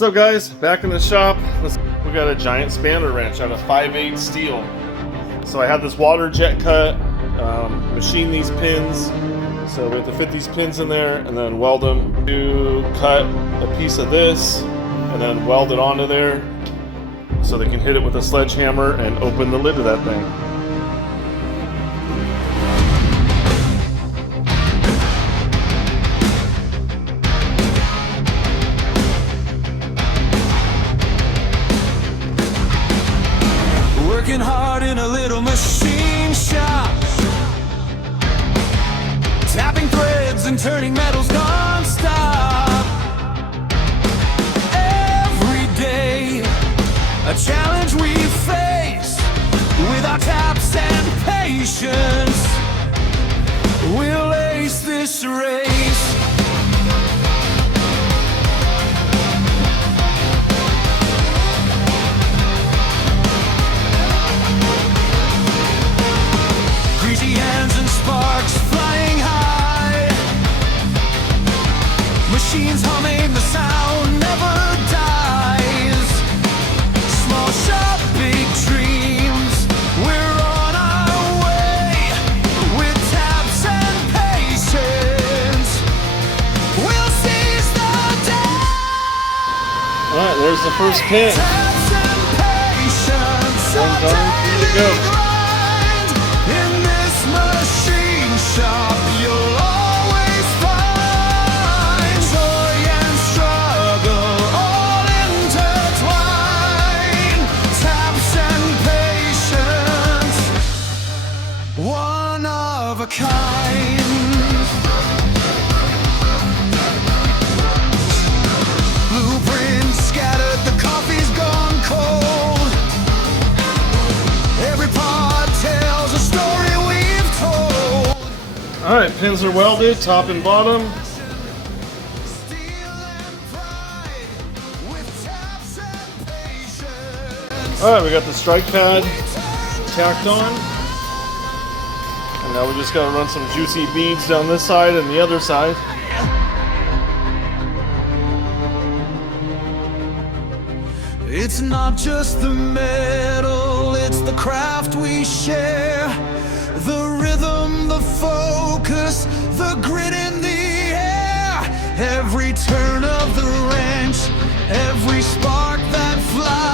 What's up, guys? Back in the shop. We got a giant spanner wrench out of 5/8 steel. So I had this water jet cut, machine these pins. So we have to fit these pins in there and then weld them to cut a piece of this and then weld it onto there so they can hit it with a sledgehammer and open the lid of that thing. Working hard in a little machine shop, tapping threads and turning metals non-stop. Every day, a challenge we face. With our taps and patience, we'll ace this race. Greasy hands and sparks flying high, machines humming, the sound never dies. Small shop, big dreams, we're on our way. With taps and patience, we'll seize the day. Alright, there's the first pin. Taps and patience, One done, here we go. in this machine shop, you'll always find joy and struggle all intertwined. Taps and patience, one of a kind. Blueprints scattered, the coffee's gone cold. Every part tells a story we've told. Alright, pins are welded, top and bottom. Steel and pride, with taps and patience. Alright, we got the strike pad tacked on. And now we just gotta run some juicy beads down this side and the other side. It's not just the metal, it's the craft we share. The rhythm, the focus, the grit in the air. Every turn of the wrench, every spark that flies.